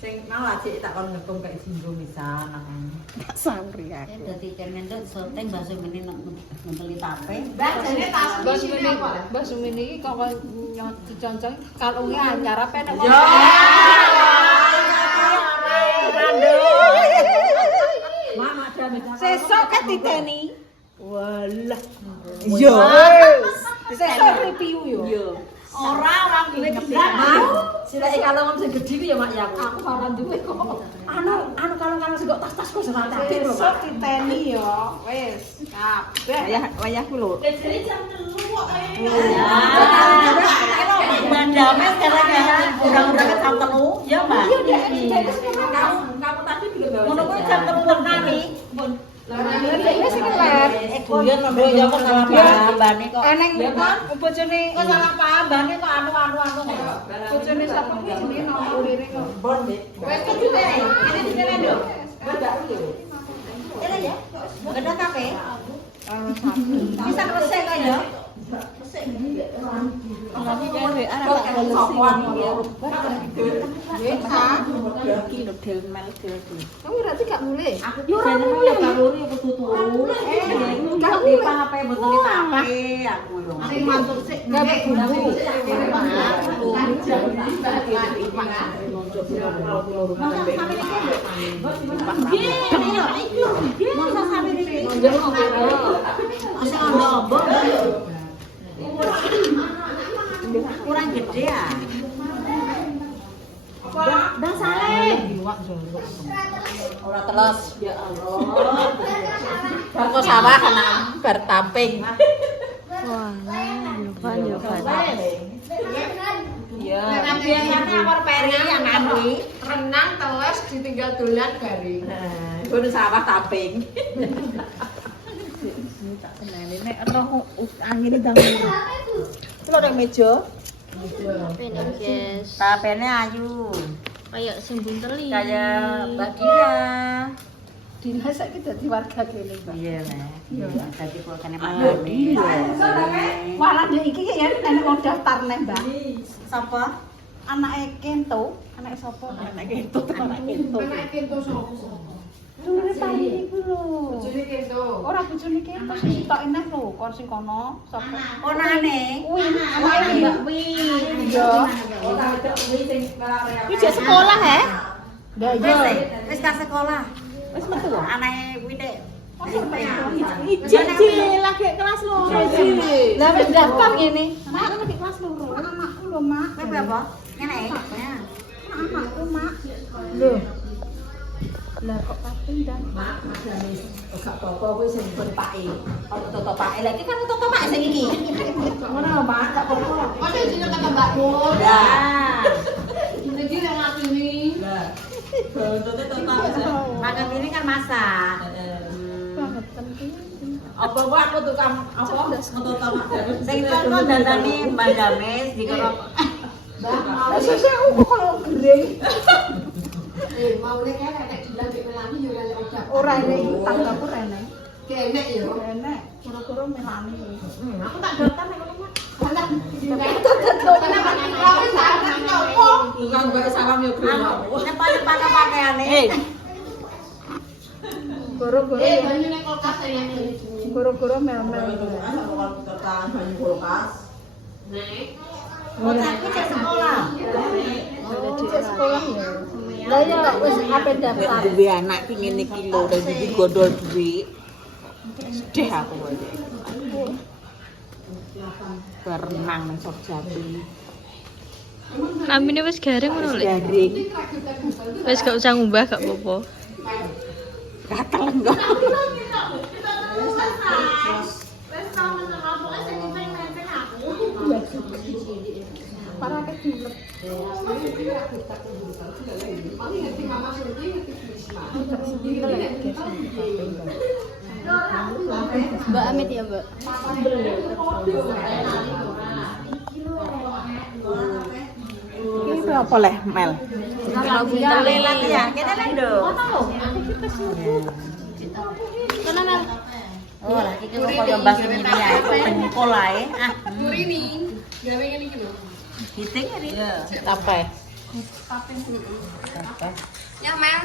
Sing mau ajik tak kon ngetung kayak singgung misal nang. Sangri aku. Dadi cemen tok syuting bakso meni ngenteli tape. Mbak jane tas Mbak Sumini iki kok diconcong kalunge anyar apa nek. Yo. Mama jane. Sesuk kan diteni. Walah. Yo. Sesuk review yo. Yo. Ora duwe Mau sileke kalung sing gedhi ku ya mak ya aku. Aku ora duwe kok. Anu kalung-kalung sing kok tas-tas kok ora tadi lho. Sesuk diteni yo. Wis, kabeh. Wayahku lho. Jadi jam 3 kok. Mandame gara-gara undang-undang jam 3 ya, Mbak. Kamu tadi belum bawa. Ngono kuwi jam 3 kali. Dekne sing kelet. Guyon lho ya kok salah paham kok. Eneng bojone Kok salah paham bane kok anu. bojone sapa kuwi jenenge nomor lire kok. Bon, Dik. Wes kedue. Ini dikene nduk. Badak lho. Ini ya. Beda kape. Bisa selesai kok ya. Lagi gawe arek tak kamu berarti gak mulai? Yo ora mulai kalori aku tutu. Gak di pape betul di pape aku yo. Sing mantuk sik gawe bumbu. Masa sampe iki. Asal ombok. Kurang gede ya. Dan saleh. Ora teles. Ya Allah. Bar kok sawah kana bar tamping. Iya. Biasanya awar peri anak kuwi. Renang teles ditinggal dolan garing. Kudu sawah tamping. Nek roh angin dangu. Lho nek meja. Ini guys, Tapene ayu. kayak sembung teli. Kayak Bagia. Dina saiki dadi warga kene, Mbak. Iya, Nek. Iya, dadi keluargane Pak Ayo, Dani. Wah, dia iki ya enek wong daftar nih, Mbak. Sapa? Anake Kento, anake sapa? Anake Kento, anake Kento. Anake Kento sapa? Dulure tali iku lho. Bojone Kento. Ora bojone Kento sing sitok eneh lho, kon sing kono sapa? Onane. Kuwi anake Mbak Wi. Iya. Ini jek sekolah ya? Lah iya. Wis ka sekolah. Wis metu lho. Anake kuwi Dik. Ijik lagi kelas loro iki. Lah wis daftar ngene. Anakku lagi kelas loro. Anakku lho, Mak. Kowe berapa? Ngene. Anakku, Mak. Lho. Lah kok kaping dan Mak, madane gak apa-apa kuwi sing ben pake. Ono toto Pak. Lah iki kan toto Pak sing iki. Ngono lho, Mak, gak apa-apa. kok sing kata Mbakmu. Lah. Iki yang ngakini. Lah. Bontote total aja. Makan ini kan masak. Apa gua aku tukang apa? Ngetotol mak Dames. Sing itu kok dandane Mbak Dames di kono. Lah sesuk aku kalau gering. Maune kan nek dilan mek melani yo ora enek iki tanggaku ora enek. Enek yo. Enek. Kira-kira melani. Aku tak daftar nek ngono mak. Tukang gawe salam yo Anu, grimo. nepan-nepan pakaiane. Goro-goro. banyu nek kulkas ya ini. Goro-goro mel-mel. Tukang banyu kulkas. Bocahku cek sekolah. Cek sekolah ya. Lah ya wis ape daftar. Duwe anak ki ngene iki lho, dadi digondol duit. Sedih aku wae. Berenang nang Sorjati. Ambine wis garing ngono lho. Garing. Wis gak usah ngumbah gak apa-apa. Gatel enggak. Para ke dilep. Mbak Amit ya, Mbak. Iki apa leh, Mel? Kali lagi ya. Kene lek nduk. Tenan. Oh, lah iki kok koyo mbas ini ya. Pengkol ae. Ah. Kurini. Gawe ngene iki lho. Giting ini. Apa? Tapi Ya, Mel.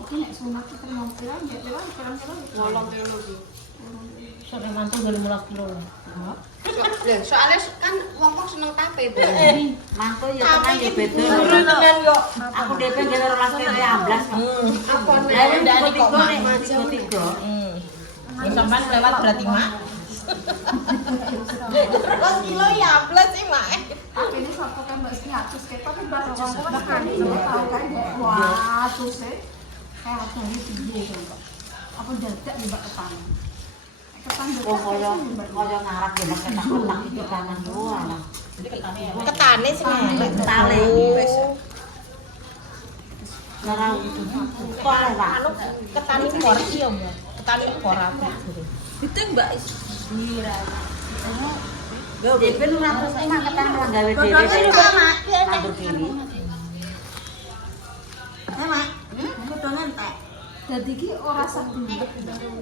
iki nek sunat kita mau kira kira-kira 8 kilo iki. Sok mantu 15 kilo. Soalnya kan wong seneng tape itu. Mantu ya tenan ya beda. Tenan yo. Aku DP gawe 12 kilo 12. Apa Lah nek tiga. Ya sampean lewat berarti, Mak. 12 kilo ya plus sih, Mak. tapi ini satu kan mbak sih atus kayak tapi bahasa orang bahkan ini tahu kan wah atus kayak atus ini tinggi kan apa dadak nih mbak ketan Oh kaya ngarap ya ketak-ketak iki kanan doang. Ketane sing elek. Ketale. Cara kok Pak. Anu ketane impor iki yo, Mbak. Ketane impor apa jare. Itu Mbak DP 100 emak ketan ora gawe dhewe. Kantor kiri. Mak, godhongan tak. jadi ki ora sah dulu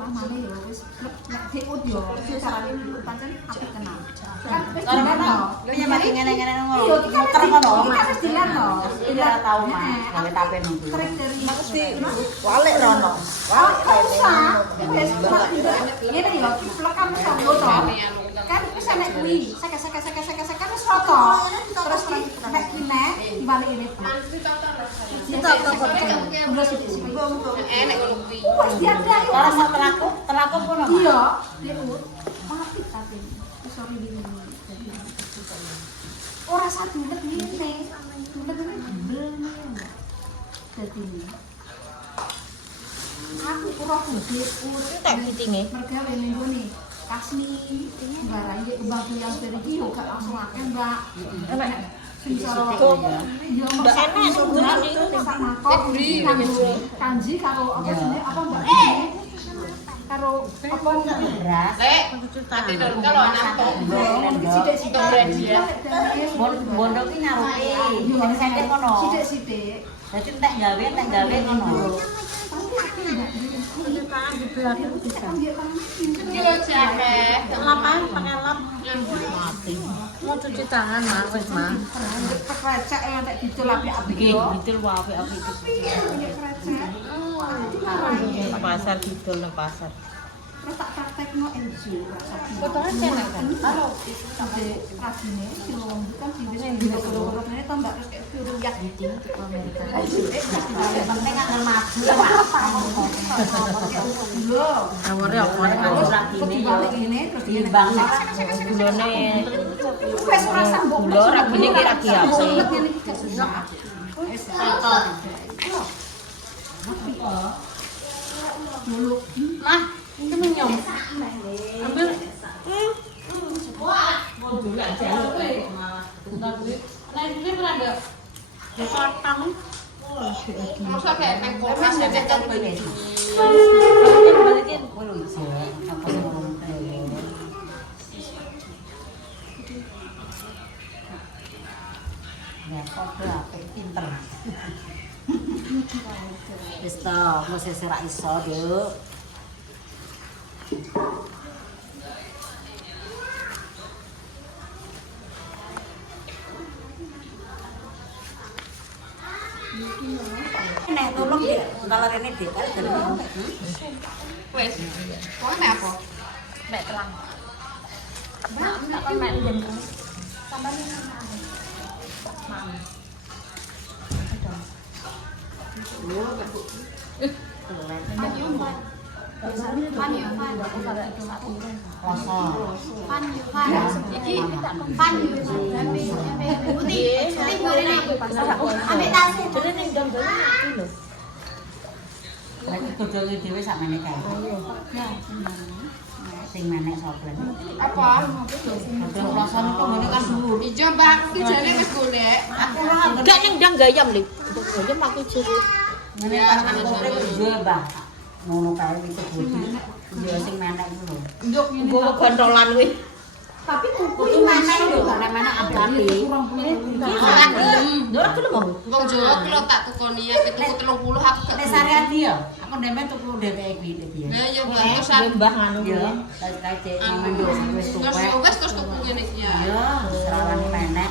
pamane ya wis nek diut yo carane diut pancen apik tenan kan wis Karo dilan kono, piye mati ngene-ngene ngono. iya kita Muter kono. wis dilan to Iki ora tau mah gawe tape nunggu. kriteria Mesti walik rono. wis ngene yo plekam sanggo to kan wis enek kuwi sek wis rata terus nek kene dibalik ini Ditata kok. udah sithik-sithik Enek ngono kuwi. wis diadai Ora sak telaku kono. iya diut apik tapi sorry dini ora satu dulet ngene dulet ngene dadi aku ora gede urip Tak fitinge. mergawe ning gone kasni barang iki mbak yang dari iki yo gak langsung akeh mbak enak sing cara yo mbak enak sebulan itu sama kok kanji karo apa jenenge apa mbak karo apa Beras. Lek, tapi kalau nyampok. sithik-sithik brand ya. Bondo ki nyaruki. Jadi sendek kono. sithik-sithik Dadi entek gawe ngono. Kilo jahe. Ngapain pakai lap? Mati. Mau cuci tangan, Mak, wis, Mak. krecek yang tak didol apik-apik Nggih, yo didol wae apik itu. punya krecek Nang pasar didol nang pasar. terus tak praktekno enjo Potongan cenek kan? kalau sampai ragine kilo kan sih wis kilo-kilo ngene to mbak terus kayak ruyak gitu Penting angel maju. lho Awore apa terus dibalik ngene terus Timbang gulone. wis ora sambung Gula ragine ki ragi apa? ngene iki gak susah wis Cocok. dulu Mah, itu menyom. Ambil. Masa kayak neng komas ya cecat banyak. Balikin kowe lho iso. Apa ngomong ya, kok apik pinter. Wis to, mesti serak iso, Duk. Nek tolong ya, kalau rene Dik, kali dari Wes. Kok mek apa? Mek telang. Mbak, kan mek den. Lagi godhonge dhewe sakmene kae. Sing menek soplen. Apa? Godhong kloso niku ngene kan dhuwur. Ijo, Mbak, iki jane wis golek. Aku ora Enggak ning ndang gayam lho. Gayam aku jero. ngene kan kote kudu Mbah. Ngono kae iki bodhi. Ya sing menek iku lho. Nduk nggo gondolan kuwi. Tapi Kudu mana lho, nek mana api-api. Ndoro gelem mau. Wong Jawa ki lho tak tukoni ya 30 aku gak. Nek sarean dia, aku ndemen tuku dheweke iki piye. Lah ya bagus sak. Mbah nganu Yo, kuwi. kayak ngomong wis Terus tuwek. ya wis terus tuku ngene iki ya. Yo, serawan penek.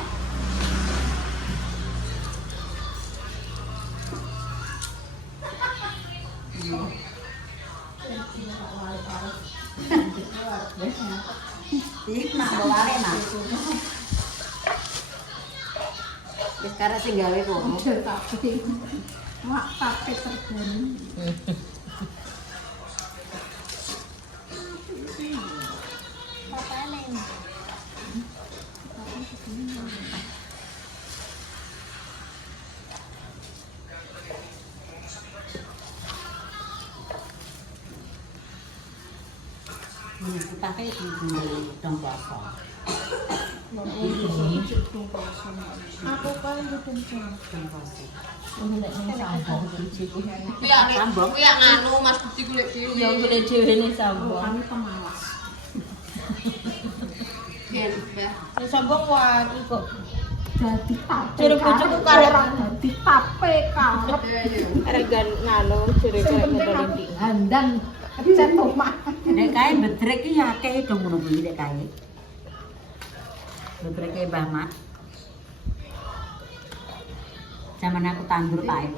Iki nak bawale nak. Wis karek sing gawe kono. tapi mak tape terjadi. Kita kayak di dong puasa. Aku kan bikin Dong puasa. Nek ning sambung bojoku. Kuwi nganu Mas Budi golek dhewe. Ya golek dhewe ning sambung. kami pemalas. Gen, Mbah. Ning sambung wae kok. Jadi tape. Jere bojoku karep Jadi tape karep. arek nganu jere Sing karep penting ngedol ndi. handang kecet omah. Nek kae bedrek iki akeh dong ngono kuwi nek kae. Bedreke Mbah Mat. Zaman aku tandur kae.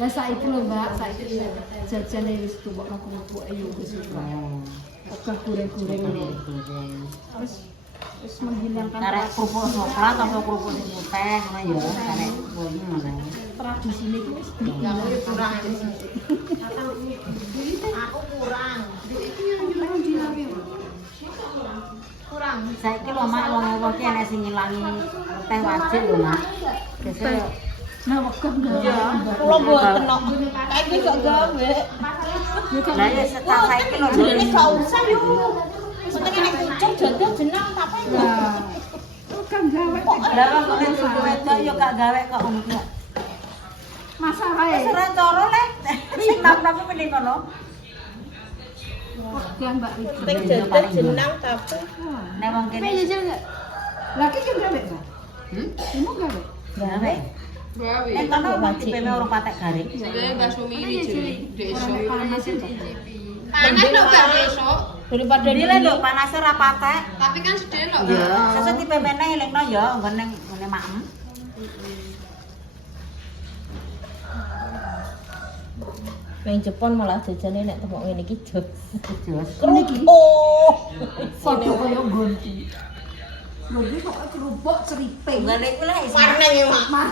Lah saiki lho Mbak, saiki jajane wis tuwek nang ayo wis ora. Oke goreng-goreng ini. Wis menghilangkan Karek kerupuk coklat atau kerupuk sing putih ngono ya, karek ngono. tradisi ini wis kurang. Aku kurang. Kurang. Saiki lho Mak wong-wong ki enek sing ngilangi teh wajib lho Mak. Biasa Nah, wegah Ya, kula mboten kok. Saiki kok gawe. lah ya setelah saiki lho Ini gak usah yo. Penting nek kucing jodho jeneng tapi Nah, kan gawe lah kok nek cucu wedok yo gak gawe kok ngono ki. masalah Wis ora cara le. Sing nang-nang meneh kono. wegah Mbak Rika. penting jodho jeneng tapi Nek wong kene Lagi kan gawe, Mbak? Kamu gawe? gawe. Gawe. Nek kono wong dipeme orang patek garing. Sing Mbah Sumi ini jere desa. Panas itu. Panas lho Mbak besok. daripada Dile lho panas ora patek. Tapi kan sedih lho. Ya, sesuk dipemene elingno ya nggone ngene makem. Nang Jepang malah jajane nek temok ngene iki jos. Jos. Kerupuk. Foto koyo gonti. Gonti kok kerupuk ceriping. Ngene iku lah isine. Warna ya, Mak.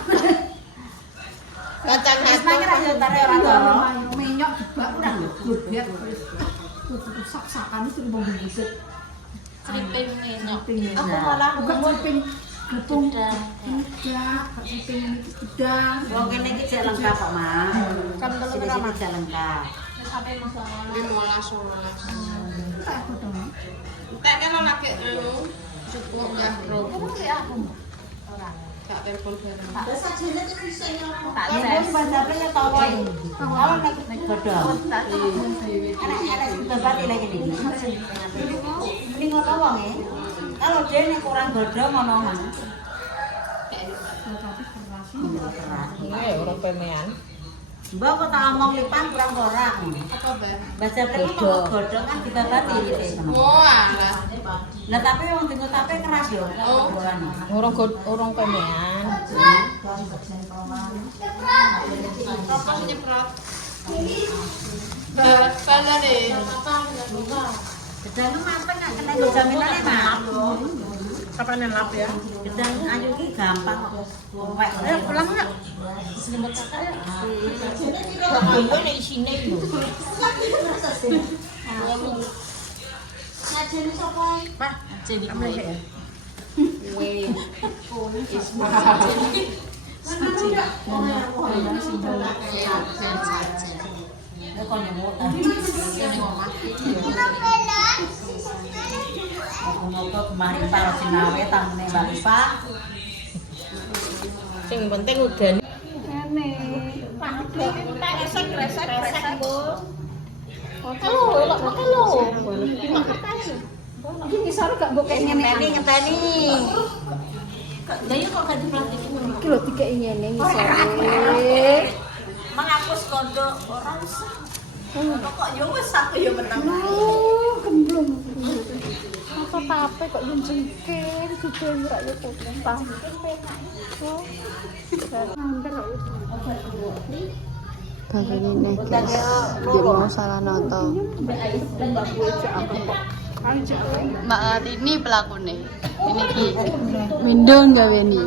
Kacang Isine ra yo tare ora tara. Menyok bak udah gobet wis. Kudu sak-sakan itu bumbu buset. Ceriping enak. Aku malah Bukan ceriping gepung. Tidak, ceriping ini gedang. Wong kene iki jek lengkap kok, Mas. Kan telur Sini ramas. jek lengkap. Ini molas. Tak aku dong. Entek kan lo lagi anu cukup Mbah Ro. Gak telepon bareng. Tak saya bacape nek tawa iki. Kalau nek godhong. Enak-enak bebati lagi iki. Ini ngono wong e. Kalau dia nek kurang godhong ngono kan. Iya, orang pemean. Mbak kok tak omong lipan kurang-kurang. Apa Mbah? Baca prene mau godhong kan dibabati iki. Oh, alah. Lah tapi wong tinggal tape keras yo. Orang pemean. Apa nyeprot? Bala deh. Gedang mampet nek kena jaminane Mas. Kapan nelap ya? Gedang ayu ki gampang kok. Wek. Pulang enggak? Selimut kakak ya? Gak nek isine lho. Pak, jadi ya. Weh. Kok nyemut. Moga kemarin para sinawe tamune Mbak Ipa. Sing penting udan. Ini. Tak resek-resek, Bu. Halo, lho. Iki ngisore gak mbok kek ngene. Ngenteni. Lah ya kok ganti plastik ngono. Iki lho dikek ngene ngisore. Menghapus kodok ora usah. Kok yo wis aku yo menang. Gemblong. Masa tape kok luncengker dudul ora yo potong tampil penak. Oh. Hampir kok Bagini nih guys, dia mau salah noto. Mbak Arini pelakune. Ini ki Mindong gawe ni.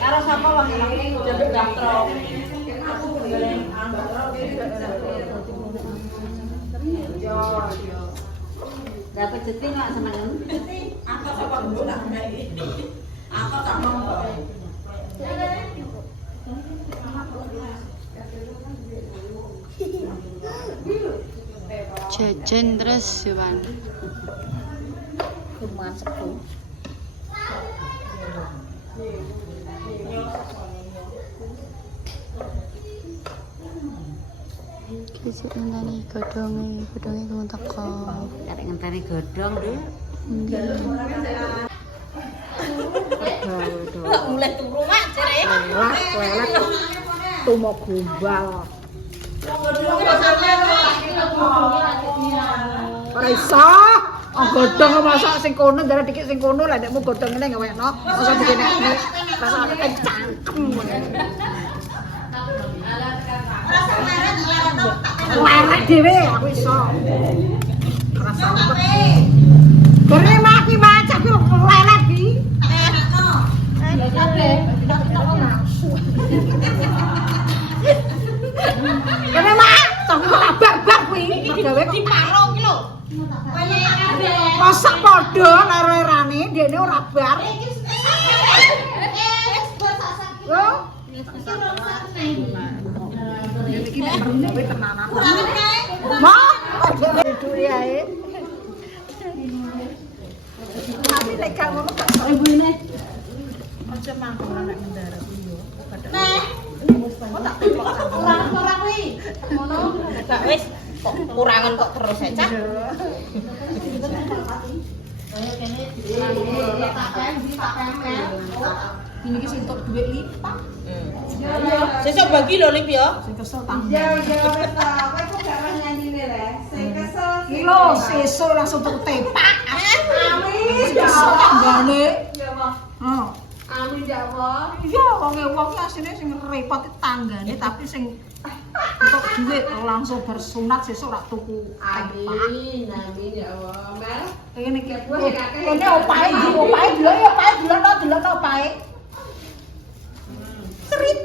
Karo sapa wong iki? Jebek gastro. Dapat jeti enggak sama yang? Jeti. Apa sapa bola iki? Apa tak mau? Jajan terus Yuan. Kuman sepuh. Kisik ngenteni godhonge kurang teko. Arek ngenteni godhong lho. Mulai turu mak jere. lelet tumo gombal. Ora iso. Godhong masak sing kono ndara dikit sing kono lah nekmu godhong ngene ngewekno. Masa dikene rasane cangkem. Larek dhewe aku iso. Rasane. Gere maki macak ku lelet iki. Kene mak, sampe bar-bar kuwi. Gawe Diparo ki lho. masak padha karo erane, dene ora bar. Yo. Iki merene tenanan. Ma, duwe ae. Tapi nek gak ngono gak iso ibune. Aja mangkon anak ngendara yo. Kurang kuwi. Ngono. Gak wis kok kurangan kok terus aja. Ini ki entuk dhuwit lipat. Sesuk bagi lho Lip ya. Sing kesel tak. Ya wis ta. Kowe kok gak nyanyine le. Sing kesel Iki lho sesuk langsung tuku tepak. Amin. Kesel tanggane. Ya Allah. Heeh. Amin ya Allah. Iya, wong ki asline sing repot tanggane tapi sing untuk duit langsung bersunat sesuk ora tuku tepak. Amin ya Allah. Mel. Kene iki kene opahe dulu ya opahe dulu opahe. Trit.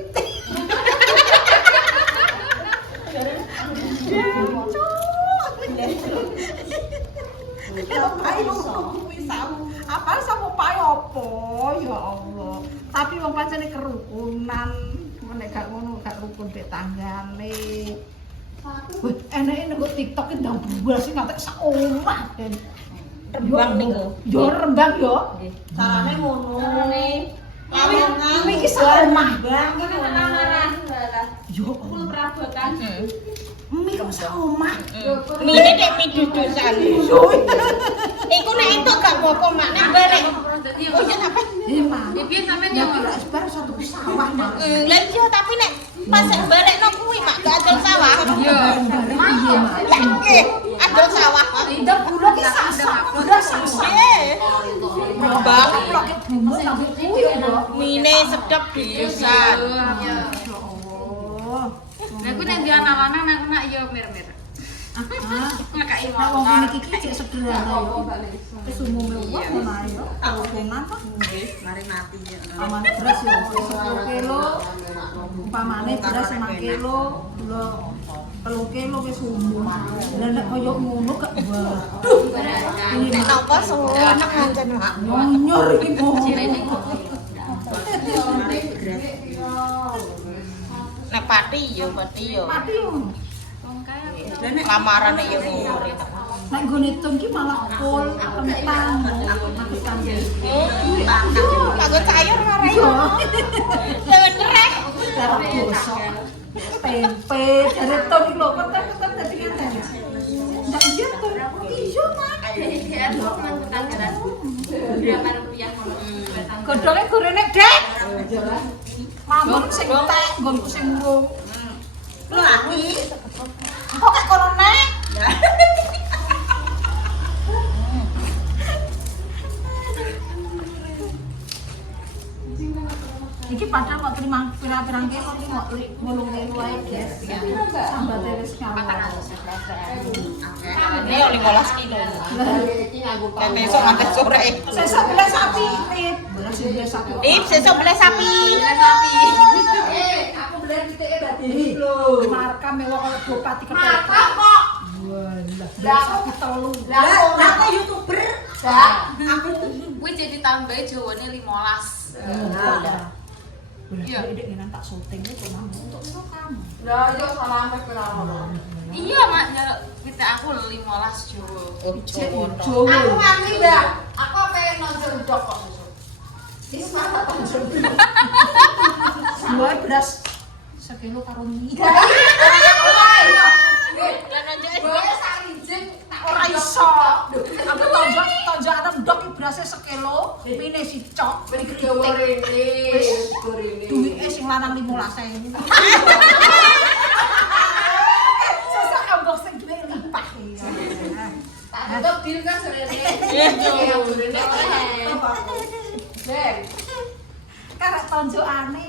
Apa sama opahe opo ya Allah. Tapi wong pancene kerukunan, nek gak ngono gak rukun dek tanggane. Wih, enake nek TikTok ki ndang buah sing ngantek sak omah ben. Rembang niku. Yo rembang yo. Carane ngono. Carane Kuwi iki sak omah. Bang iki tenanan. Yo Full perabotan. mi kok sak omah. Mine nek pidudusan. Iku nek entuk gak apa-apa mak nek barek. Oh ya apa? Emang. Biyen sampean Ya yo kira sebar satu sawah mak. Lah iya tapi nek pas barekno kuwi mak gak adol sawah. Iya. Iya mak. Lah nggih, adol sawah. Ndak kula ki sak udah sak. Nggih. Bang, Kok bumbu langsung kuwi yo. mine sedep pisan. Oh. Lah ku nek di anak lanang nek kena yo mir-mir. Ngekaki Nah, wong motor. ini iki cek sederhana yo. Wis umume wong ngono ae yo. Kalau kenan kok Nggih, mari mati ya. aman beras yo 10 kilo. Umpamane beras 5 kilo, gula 3 kilo wis umum. Lah nek koyo ngono gak waduh. Ini Nek napa senek ngancen mak. nyonyor iki po. mati yo. Mati yo. Lamarane yo nguri. Nek nggone tun ki malah kol kentang. Makan Kanggo sayur marai. Bener. darah gosok. Tempe dari tun iki lho kentang dadi ngene. Ndak iya tun. Iya, Mak. Godhonge gorene, Dek. Mamon sing entek, nggonku sing murung. Lu lagi. Kok kok kono nek? Iki padahal kok terima pirang-pirang kok iki kok 8.000 wae, guys. Sambat teres nyala. Ini yo 15 kilo. Kan besok nganti sore. Sesuk beli sapi, Ip. Beli sapi. Ip, sesuk beli sapi. Aku beli titike dadi lho. Marka mewah kaya bupati kepala. Marka kok. Walah, sapi telu. Lah, aku YouTuber. Kuwi jadi tambahe Jawane 15. Iya, ide ngene tak syuting itu Mam untuk kamu. Lah yo salame pirang. Iya, Mak, kita aku 15 Jawa. Jawa. Aku nganti ndak. Aku pengen nonton dok kok sesuk. Wis mata tonton. Dua beras sekilo karo mie. Ora iso. Aku tonjok arep ndok iki berase sekilo, mine sicok. Duwike sing lanang 15.000. Sesuk ambok sing duwe limpah iki. Untuk bil kan serene. Karek tonjokane.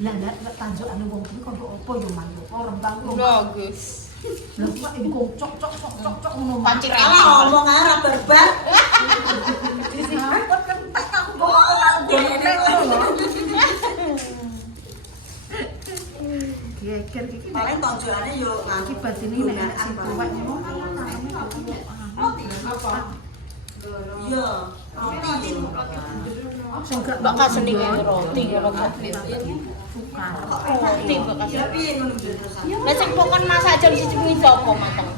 Lah tonjokane wong kuwi kok opo yo man yo rembang kok. Bagus. Lha kok engko cok ngono man. Pancing Kalau ngomong ae ora barbar. Kok kentek aku kok ora ngono lho. Geger iki Paling tonjolane yo iki batine nek sing tuwek ngono apa? Iya. Roti. Sing gak Mbak kaseni kaya roti karo komplit. Roti mbak kaseni. Ya piye ngono jenenge? Lah sing pokon masak jam 1 kuwi sapa mateng?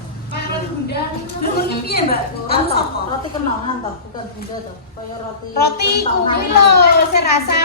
Lho iki piye, Mbak? Tahu sapa? roti kenonan toh, bukan bunda toh. Kaya roti. Roti kuwi lho, sing rasa